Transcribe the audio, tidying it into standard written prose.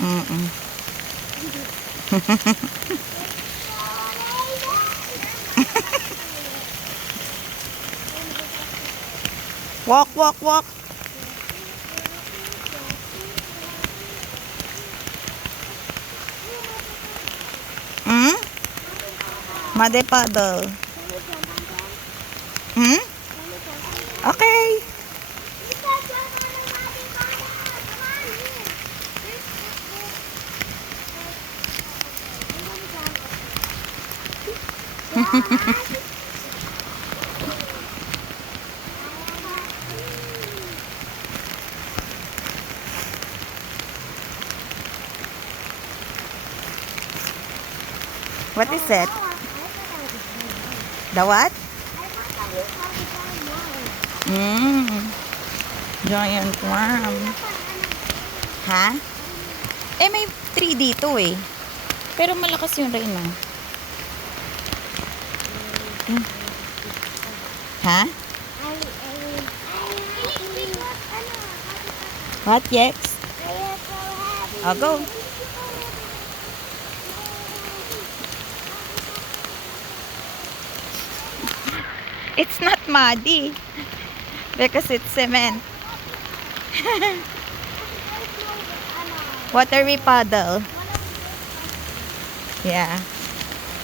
Mm-mm. Walk, walk, walk. Hmm? Muddy puddle. Hmm? Okay. What is it? The what? Giant worm. Ha? Eh, may 3 dito eh. Pero malakas yung rain ah. Ha? What, Yex? I'll go. It's not muddy because it's cement. Watery puddle. Yeah.